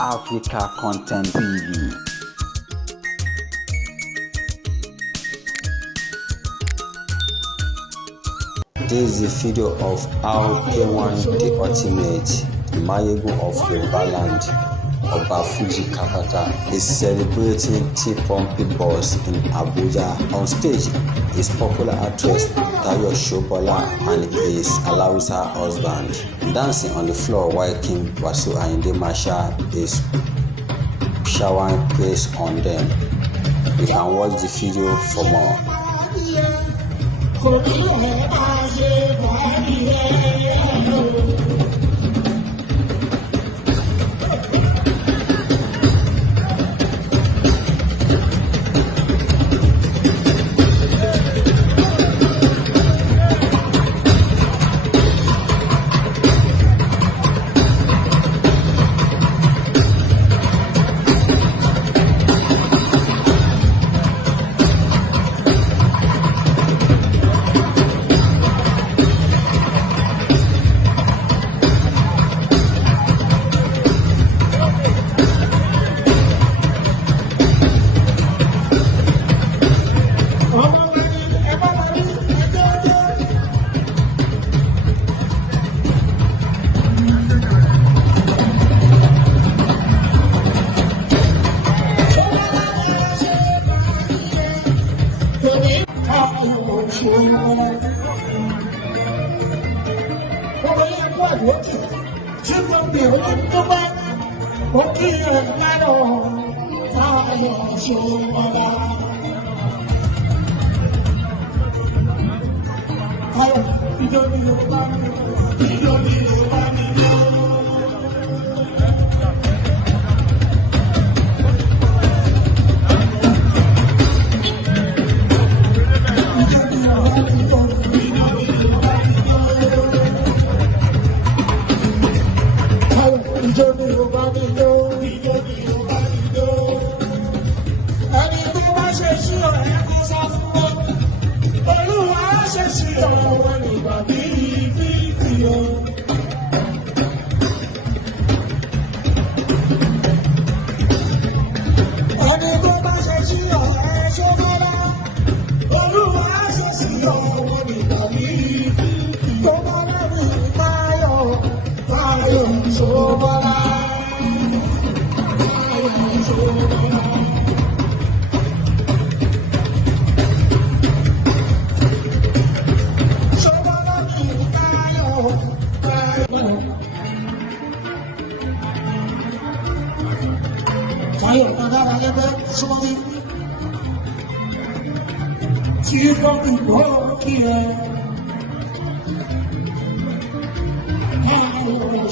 Africa Content TV. This is a video of how K1 the ultimate Mayegun of Yoruba land, Oba Fuji Kafata, is celebrating Tpumpy boss in Abuja. On stage is popular actress Sobola and his Alawisa husband dancing on the floor while King Wasiu Ayinde Masha is showering praise on them. You can watch the video for more.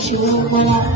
Sobola,